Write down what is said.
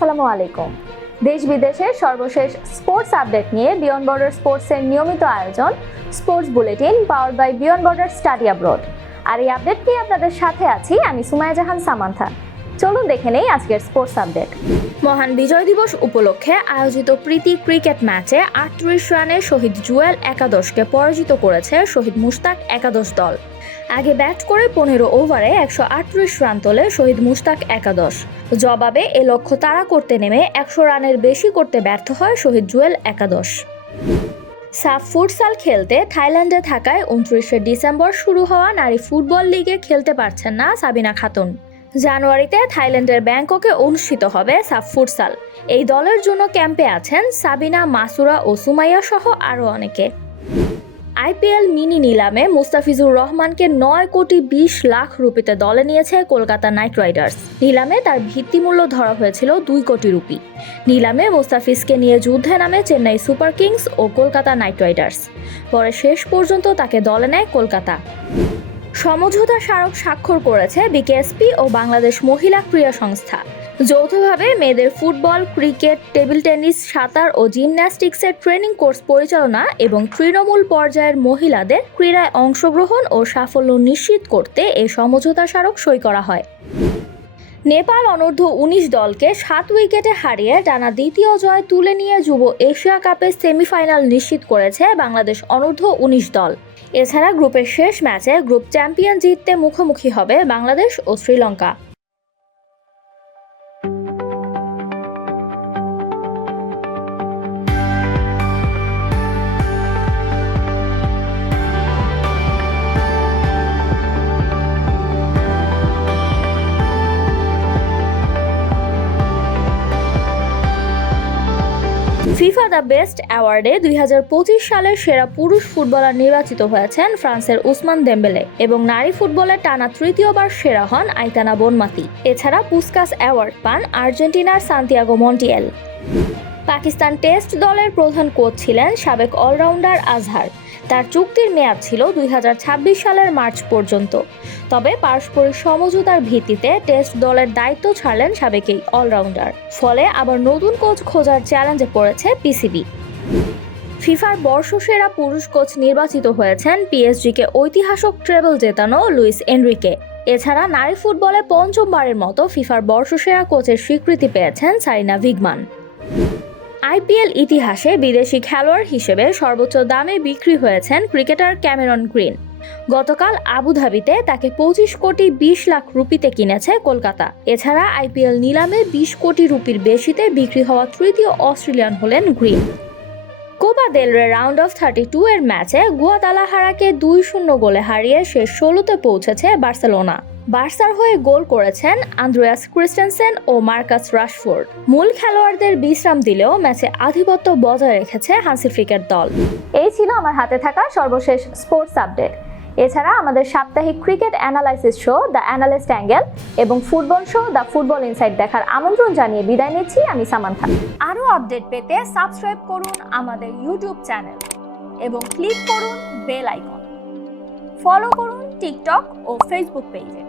আসসালামু আলাইকুম। দেশ বিদেশের সর্বশেষ স্পোর্টস আপডেট নিয়ে বিয়ন্ড বর্ডার স্পোর্টসের নিয়মিত আয়োজন, sports bulletin powered by beyond border study abroad আর এই আপডেট নিয়ে আপনাদের সাথে আছি আমি সুমায়া জাহান সামান্থা। চলুন দেখে নেই আজকের স্পোর্টস আপডেট। মহান বিজয় দিবস উপলক্ষে আয়োজিত প্রীতি ক্রিকেট ম্যাচে আটত্রিশ রানে শহীদ জুয়েল একাদশকে পরাজিত করেছে শহীদ মুশতাক একাদশ দল। আগে ব্যাট করে পনেরো ওভারে একশো আটত্রিশ রান তোলে শহীদ মুশতাক একাদশ। জবাবে এ লক্ষ্য তাড়া করতে নেমে একশো রানের বেশি করতে ব্যর্থ হয় শহীদ জুয়েল একাদশ। সাফ ফুটসাল খেলতে থাইল্যান্ডে থাকায় উনত্রিশে ডিসেম্বর শুরু হওয়া নারী ফুটবল লিগে খেলতে পারছেন না সাবিনা খাতুন। জানুয়ারিতে থাইল্যান্ডের ব্যাংককে অনুষ্ঠিত হবে সাফ ফুটসাল। এই দলের জন্য ক্যাম্পে আছেন সাবিনা মাসুরা ও সুমাইয়া সহ আরও অনেকে। আইপিএল মিনি নিলামে মুস্তাফিজুর রহমানকে নয় কোটি বিশ লাখ রুপিতে দলে নিয়েছে কলকাতা নাইট রাইডার্স। নিলামে তার ভিত্তিমূল্য ধরা হয়েছিল দুই কোটি রুপি। নিলামে মুস্তাফিজকে নিয়ে যুদ্ধে নামে চেন্নাই সুপার কিংস ও কলকাতা নাইট রাইডার্স। পরে শেষ পর্যন্ত তাকে দলে নেয় কলকাতা। সমঝোতা স্মারক স্বাক্ষর করেছে বিকেএসপি ও বাংলাদেশ মহিলা ক্রীড়া সংস্থা। যৌথভাবে মেয়েদের ফুটবল, ক্রিকেট, টেবিল টেনিস, সাঁতার ও জিমন্যাস্টিক্সের ট্রেনিং কোর্স পরিচালনা এবং তৃণমূল পর্যায়ের মহিলাদের ক্রীড়ায় অংশগ্রহণ ও সাফল্য নিশ্চিত করতে এই সমঝোতা স্মারক সই করা হয়। নেপাল অনূর্ধ্ব উনিশ দলকে সাত উইকেটে হারিয়ে টানা দ্বিতীয় জয় তুলে নিয়ে যুব এশিয়া কাপের সেমিফাইনাল নিশ্চিত করেছে বাংলাদেশ অনূর্ধ্ব উনিশ দল। এছাড়া গ্রুপের শেষ ম্যাচে গ্রুপ চ্যাম্পিয়ন জিততে মুখোমুখি হবে বাংলাদেশ ও শ্রীলঙ্কা। ফিফা দ্য বেস্ট অ্যাওয়ার্ডে দুই হাজার পঁচিশ সালের সেরা পুরুষ ফুটবলার নির্বাচিত হয়েছেন ফ্রান্সের উসমান দেম্বেলে এবং নারী ফুটবলে টানা তৃতীয়বার সেরা হন আইতানা বনমাতি। এছাড়া পুস্কাস অ্যাওয়ার্ড পান আর্জেন্টিনার সান্তিয়াগো মন্টিয়েল। পাকিস্তান টেস্ট দলের প্রধান কোচ ছিলেন সাবেক অলরাউন্ডার আজহার। তার চুক্তির মেয়াদ ছিল দুই হাজার ছাব্বিশ সালের মার্চ পর্যন্ত। তবে পারস্পরিক সমঝোতার ভিত্তিতে টেস্ট দলের দায়িত্ব ছাড়লেন সাবেক এই অলরাউন্ডার। ফলে আবার নতুন কোচ খোঁজার চ্যালেঞ্জে পড়েছে পিসিবি। ফিফার বর্ষসেরা পুরুষ কোচ নির্বাচিত হয়েছেন পিএসজিকে ঐতিহাসিক ট্রেবল জেতানো লুইস এনরিকে। এছাড়া নারী ফুটবলে পঞ্চমবারের মতো ফিফার বর্ষসেরা কোচের স্বীকৃতি পেয়েছেন সারিনা ভিগমান। আইপিএল ইতিহাসে বিদেশি খেলোয়াড় হিসেবে সর্বোচ্চ দামে বিক্রি হয়েছেন ক্রিকেটার ক্যামেরন গ্রিন। গতকাল আবুধাবিতে তাকে পঁচিশ কোটি বিশ লাখ রুপিতে কিনেছে কলকাতা। এছাড়া আইপিএল নিলামে বিশ কোটি রুপির বেশিতে বিক্রি হওয়া তৃতীয় অস্ট্রেলিয়ান হলেন গ্রিন। কোপা দেল রে রাউন্ড অফ থার্টি টু এর ম্যাচে গুয়াদালাহারাকে দুই শূন্য গোলে হারিয়ে শেষ ষোলোতে পৌঁছেছে বার্সেলোনা। বার্সার হয়ে গোল করেছেন আন্দ্রেয়াস ক্রিস্টেনসেন ও মার্কাস রাশফোর্ড। মূল খেলোয়াড়দের বিশ্রাম দিলেও ম্যাচে আধিপত্য বজায় রেখেছে হান্সি ফ্রিকের দল। এই ছিল আমার হাতে থাকা সর্বশেষ স্পোর্টস আপডেট। এছাড়া আমাদের সাপ্তাহিক cricket analysis show, the analyst angle এবং football show, the football insight দেখার আমন্ত্রণ জানিয়ে বিদায় নিচ্ছি আমি সামান সামান্থা। আরও আপডেট পেতে সাবস্ক্রাইব করুন আমাদের ইউটিউব চ্যানেল এবং ক্লিক করুন বেল আইকন। ফলো করুন টিকটক ও ফেসবুক পেজে